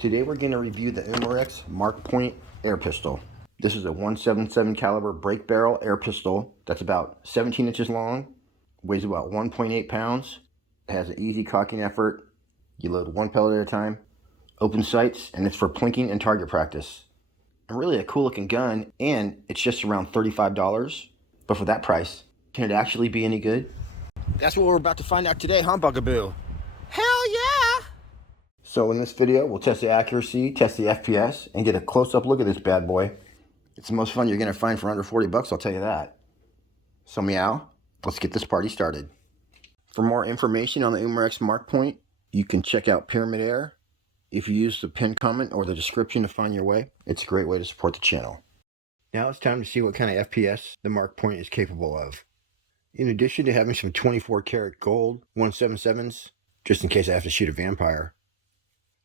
Today we're going to review the Umarex Markpoint air pistol. This is a .177 caliber break barrel air pistol that's about 17 inches long, weighs about 1.8 pounds. It has an easy cocking effort. You load one pellet at a time, open sights, and it's for plinking and target practice. And really a cool looking gun, and it's just around $35. But for that price, can it actually be any good? That's what we're about to find out today, huh, Bugaboo? Hell yeah! So in this video, we'll test the accuracy, test the FPS, and get a close-up look at this bad boy. It's the most fun you're going to find for under 40 bucks, I'll tell you that. So meow, let's get this party started. For more information on the Umarex Markpoint, you can check out Pyramid Air. If you use the pinned comment or the description to find your way, it's a great way to support the channel. Now it's time to see what kind of FPS the Markpoint is capable of. In addition to having some 24 karat gold 177s, just in case I have to shoot a vampire,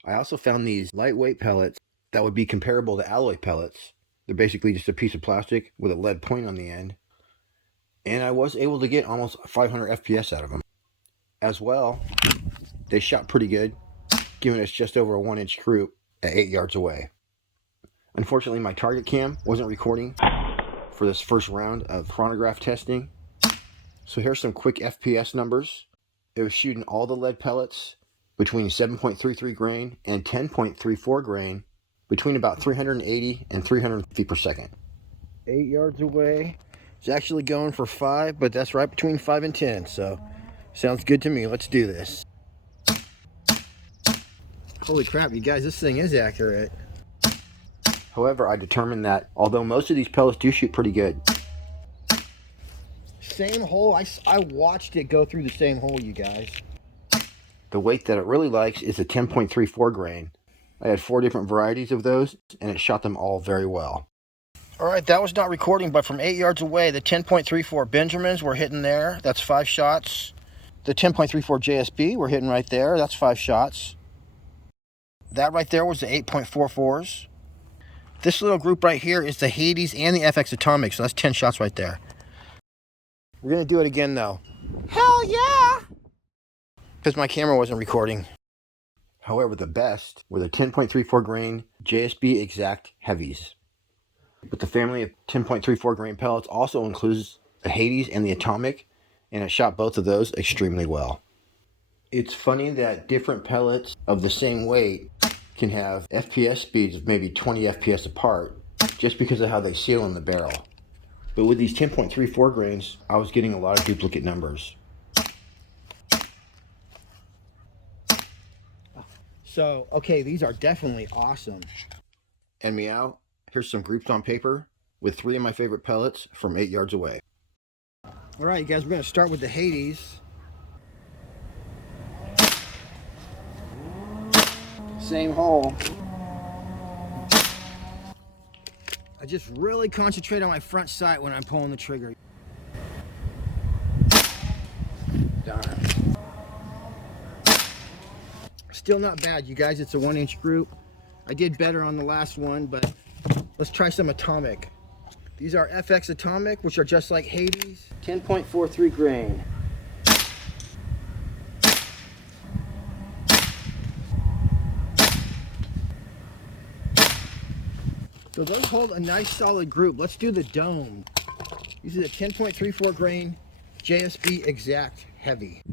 I also found these lightweight pellets that would be comparable to alloy pellets. They're basically just a piece of plastic with a lead point on the end. And I was able to get almost 500 FPS out of them. As well, they shot pretty good, giving us just over a 1-inch group at 8 yards away. Unfortunately, my target cam wasn't recording for this first round of chronograph testing. So here's some quick FPS numbers. It was shooting all the lead pellets between 7.33 grain and 10.34 grain between about 380 and 300 feet per second. 8 yards away. It's actually going for 5, but that's right between 5 and 10, so sounds good to me. Let's do this. Holy crap, you guys, this thing is accurate. However, I determined that although most of these pellets do shoot pretty good. Same hole. I watched it go through the same hole, you guys. The weight that it really likes is a 10.34 grain. I had 4 different varieties of those, and it shot them all very well. Alright, that was not recording, but from 8 yards away, the 10.34 Benjamins were hitting there. That's 5 shots. The 10.34 JSB were hitting right there. That's 5 shots. That right there was the 8.44s. This little group right here is the Hades and the FX Atomic, so that's 10 shots right there. We're going to do it again, though. Hell yeah! Because my camera wasn't recording. However, the best were the 10.34 grain JSB Exact Heavies. But the family of 10.34 grain pellets also includes the Hades and the Atomic, and it shot both of those extremely well. It's funny that different pellets of the same weight can have FPS speeds of maybe 20 FPS apart just because of how they seal in the barrel. But with these 10.34 grains, I was getting a lot of duplicate numbers. So, okay, these are definitely awesome. And meow, here's some groups on paper with 3 of my favorite pellets from 8 yards away. Alright, you guys, we're going to start with the Hades. Same hole. I just really concentrate on my front sight when I'm pulling the trigger. Darn. Still not bad, you guys. It's a 1-inch group. I did better on the last one, but let's try some Atomic. These are FX Atomic, which are just like Hades. 10.43 grain. So those hold a nice solid group. Let's do the dome. These are the 10.34 grain JSB Exact Heavy.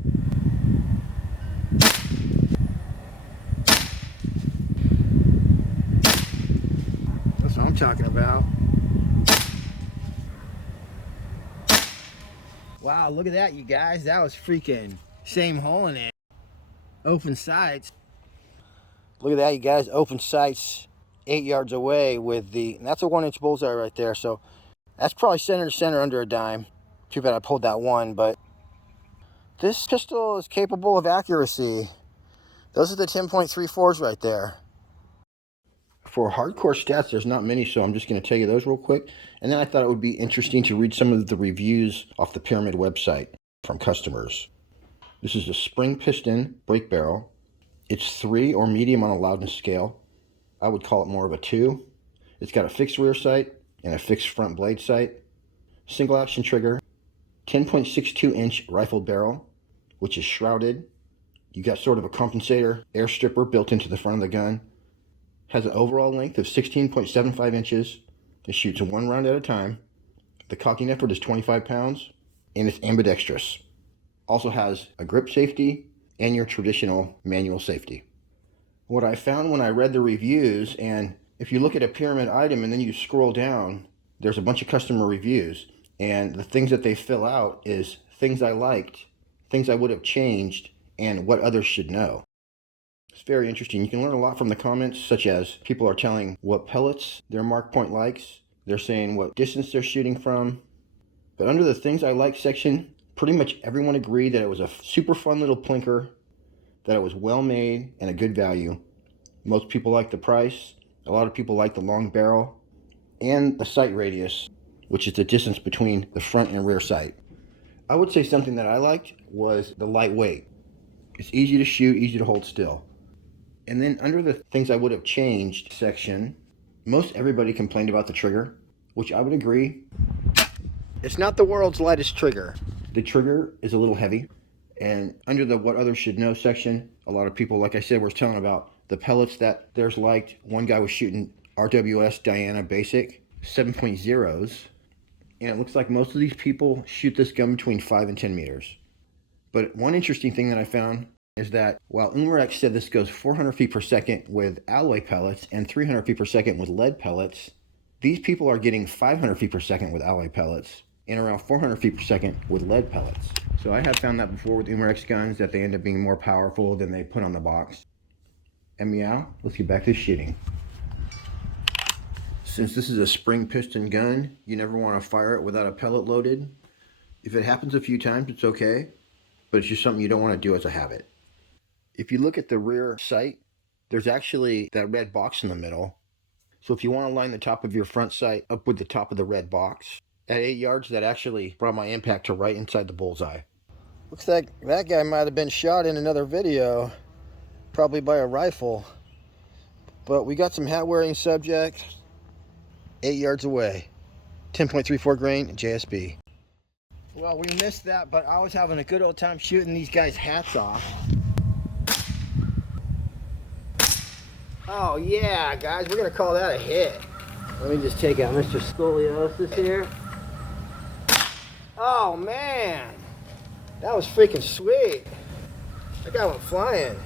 That's what I'm talking about. Wow, look at that, you guys. That was freaking same hole in it. Open sights. Look at that, you guys. Open sights 8 yards away with the... And that's a 1-inch bullseye right there, so that's probably center to center under a dime. Too bad I pulled that one, but this pistol is capable of accuracy. Those are the 10.34s right there. For hardcore stats, there's not many, so I'm just going to tell you those real quick. And then I thought it would be interesting to read some of the reviews off the Pyramid website from customers. This is a spring piston break barrel. It's 3 or medium on a loudness scale. I would call it more of a 2. It's got a fixed rear sight and a fixed front blade sight. Single action trigger. 10.62 inch rifle barrel, which is shrouded. You got sort of a compensator air stripper built into the front of the gun. has an overall length of 16.75 inches. It shoots one round at a time. The cocking effort is 25 pounds, and it's ambidextrous. Also has a grip safety and your traditional manual safety. What I found when I read the reviews, and if you look at a pyramid item and then you scroll down, there's a bunch of customer reviews, and the things that they fill out is things I liked, things I would have changed, and what others should know. It's very interesting. You can learn a lot from the comments, such as people are telling what pellets their Markpoint likes. They're saying what distance they're shooting from. But under the things I like section, pretty much everyone agreed that it was a super fun little plinker, that it was well made and a good value. Most people like the price. A lot of people like the long barrel and the sight radius, which is the distance between the front and rear sight. I would say something that I liked was the lightweight. It's easy to shoot, easy to hold still. And then under the things I would have changed section, most everybody complained about the trigger, which I would agree. It's not the world's lightest trigger. The trigger is a little heavy. And under the what others should know section, a lot of people, like I said, were telling about the pellets that theirs liked. One guy was shooting RWS Diana Basic 7.0s. And it looks like most of these people shoot this gun between 5 and 10 meters. But one interesting thing that I found is that while Umarex said this goes 400 feet per second with alloy pellets and 300 feet per second with lead pellets, these people are getting 500 feet per second with alloy pellets and around 400 feet per second with lead pellets. So I have found that before with Umarex guns, that they end up being more powerful than they put on the box. And meow, let's get back to shooting. Since this is a spring piston gun, you never want to fire it without a pellet loaded. If it happens a few times, it's okay, but it's just something you don't want to do as a habit. If you look at the rear sight, there's actually that red box in the middle. So if you want to line the top of your front sight up with the top of the red box, at 8 yards, that actually brought my impact to right inside the bullseye. Looks like that guy might have been shot in another video, probably by a rifle. But we got some hat-wearing subject 8 yards away. 10.34 grain JSB. Well, we missed that, but I was having a good old time shooting these guys' hats off. Oh yeah, guys, we're gonna call that a hit. Let me just take out Mr. Scoliosis here. Oh man, that was freaking sweet. That guy went flying.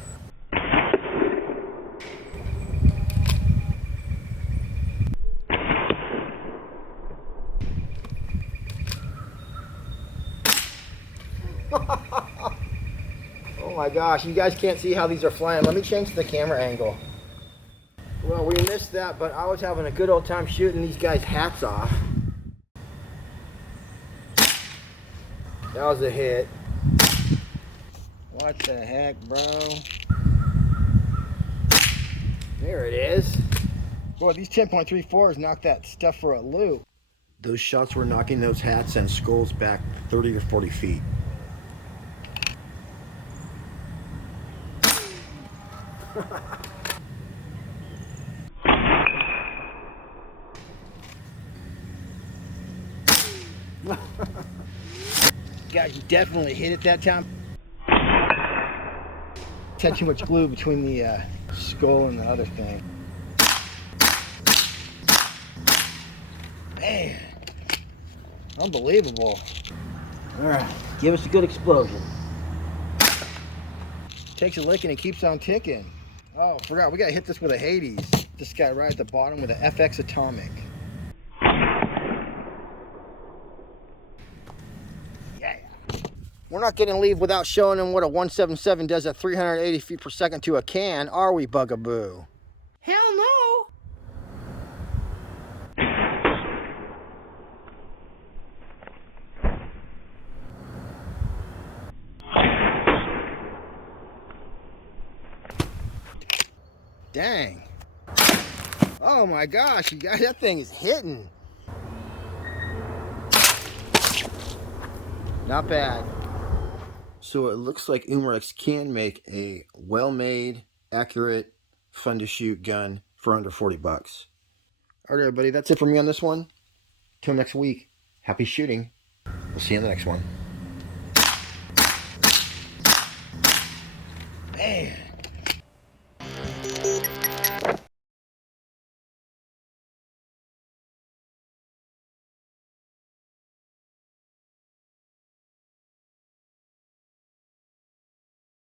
Oh my gosh, you guys can't see how these are flying. Let me change the camera angle. Well, we missed that, but I was having a good old time shooting these guys' hats off. That was a hit. What the heck, bro? There it is. Boy, these 10.34s knocked that stuff for a loop. Those shots were knocking those hats and skulls back 30 or 40 feet. Guys, you definitely hit it that time. Had too much glue between the skull and the other thing. Man, unbelievable. All right, give us a good explosion. Takes a licking and keeps on ticking. Oh, forgot, we gotta hit this with a Hades. This guy right at the bottom with an FX Atomic. Yeah. We're not getting leave without showing them what a 177 does at 380 feet per second to a can, are we, Bugaboo? Hell no! Dang. Oh my gosh, you guys, that thing is hitting. Not bad. So it looks like Umarex can make a well-made, accurate, fun-to-shoot gun for under 40 bucks. All right, everybody, that's it for me on this one. Till next week, happy shooting. We'll see you in the next one. Man.